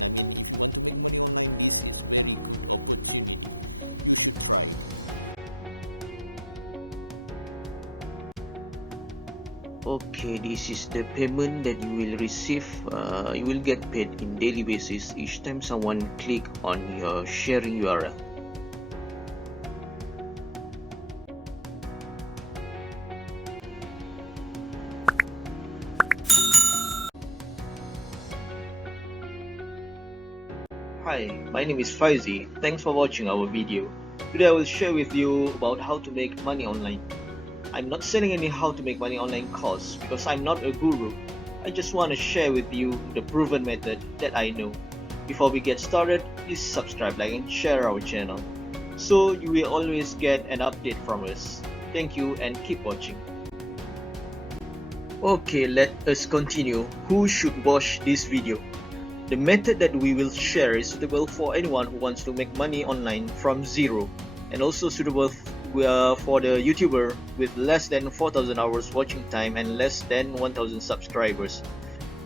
I mean, if you want to make money online, this is very good opportunity. You should try it. Okay, this is the payment that you will receive. You will get paid in daily basis each time someone click on your sharing URL. Hi, my name is Faizi. Thanks for watching our video. Today I will share with you about how to make money online. I'm not selling any how to make money online course because I'm not a guru. I just want to share with you the proven method that I know. Before we get started, please subscribe, like and share our channel so you will always get an update from us. Thank you and keep watching. Okay, let us continue. Who should watch this video? The method that we will share is suitable for anyone who wants to make money online from zero, and also suitable for the YouTuber with less than 4,000 hours watching time and less than 1,000 subscribers,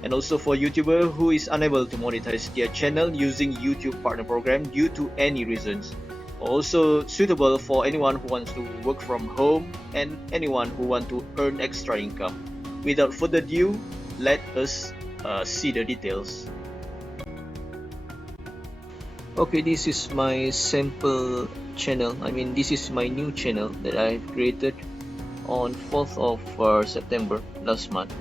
and also for YouTuber who is unable to monetize their channel using YouTube partner program due to any reasons. Also suitable for anyone who wants to work from home and anyone who want to earn extra income. Without further ado, let us see the details. Okay, this is my sample channel. I mean, this is my new channel that I've created on 4th of September last month,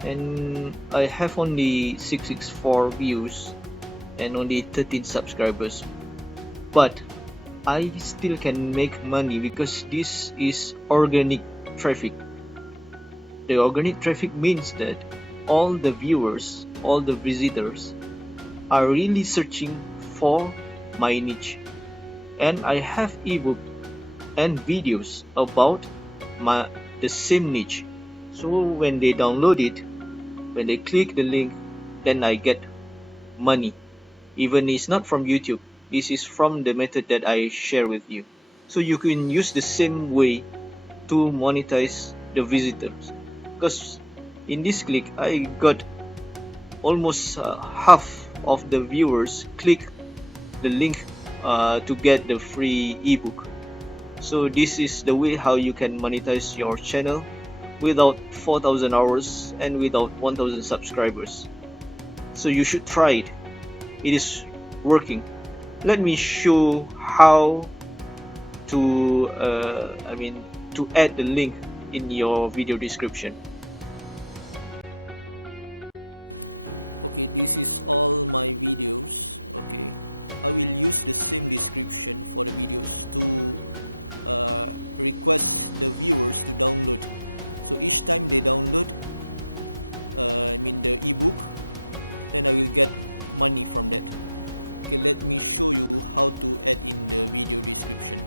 and I have only 664 views and only 13 subscribers, but I still can make money because this is organic traffic. The organic traffic means that all the viewers, all the visitors are really searching for my niche, and I have ebook and videos about the same niche. So when they download it, when they click the link, then I get money. Even it's not from YouTube, this is from the method that I share with you. So you can use the same way to monetize the visitors, because in this click I got almost half of the viewers click the link to get the free ebook. So this is the way how you can monetize your channel without 4,000 hours and without 1,000 subscribers. So you should try it. It is working. Let me show how to to add the link in your video description. Okay, this is all my videos. Okay, I will use the same description for the videos to request the viewers to download. So each time they download the ebook, then I will get money from that. Okay, let me show you how to add in the video description.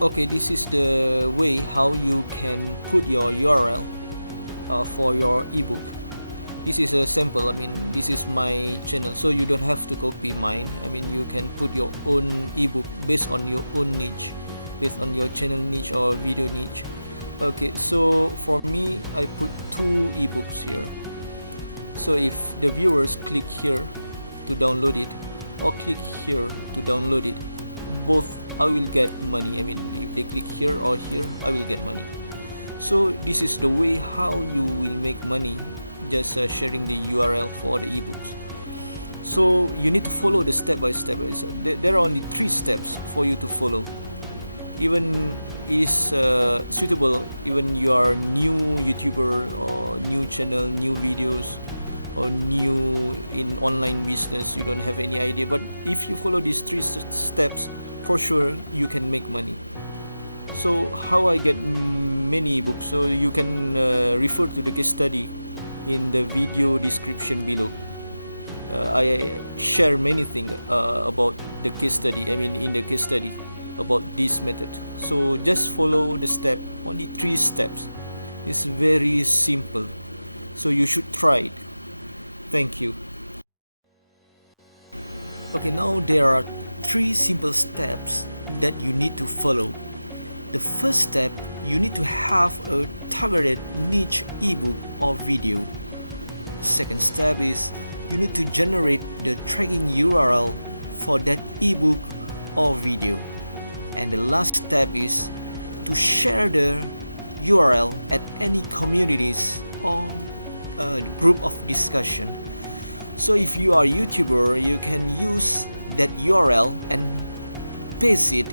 Okay, this is the way how you can put your URL for your ebook. This is a sample. This is my channel, so you don't have to copy mine. You can put your own ebook based on your own niche, based on your channel niche or video niche. Okay, so for me, I put 2 ebooks here. So if the viewers click here to download it or click here to download it, both I will get money. If they click here or here, I will get money. So this is the way how you will make money, just sharing the URL for the ebooks. So you need to follow the step by step. There are only 3 steps for you to follow. Even is suitable even you are new YouTuber or new channel, new videos, or new in online business, you don't have any idea, but if you follow these 3 steps, for sure you can make money. So how I get many ebooks? So you can refer to the case study in the video description below. I share many things about the case study. In the case study about this method. So just follow the step, only 3 steps. It's very simple. So you should try it. Thank you. Okay, now there are 3 simple steps that you need to follow. The first step, you need to have a targeted niche ebook or video. Second step is you need to generate the tracking URL for that ebook or video. And the last step is to share the URL at any communities or group of discussion. So if you are a YouTuber, you can use that URL and paste it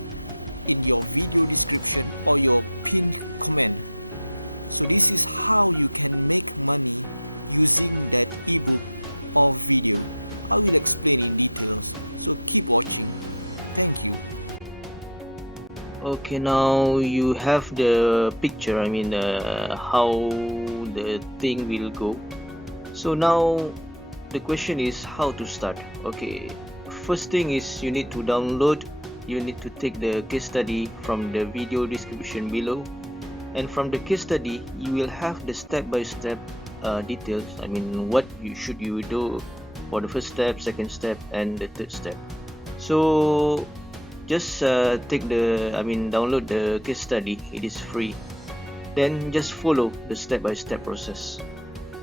in your video description or your pinned comment. So this is how you can make money using that ebook or video. I will explain in details, so keep watching. Thank you. Okay, now you have the picture, how the thing will go. So now the question is how to start. Okay, first thing is you need to take the case study from the video description below, and from the case study you will have the step-by-step details. What should you do for the first step, second step, and the third step. So just download the case study. It is free. Then just follow the step-by-step process.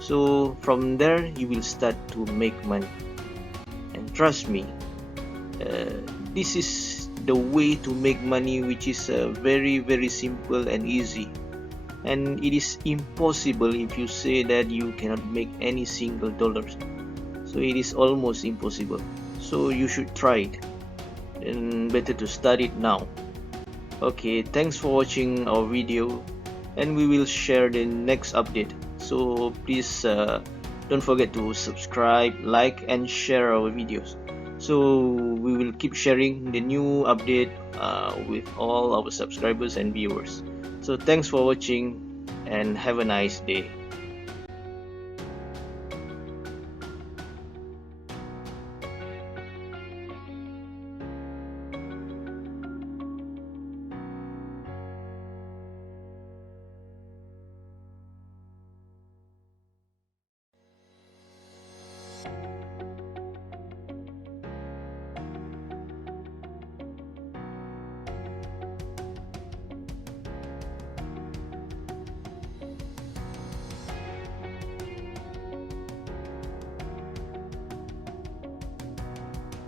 So from there you will start to make money, and trust me, this is the way to make money, which is very simple and easy. And it is impossible if you say that you cannot make any single dollars. So it is almost impossible. So you should try it, and better to start it now. Okay, thanks for watching our video, and we will share the next update. So please don't forget to subscribe, like, and share our videos. So we will keep sharing the new update with all our subscribers and viewers. So thanks for watching, and have a nice day.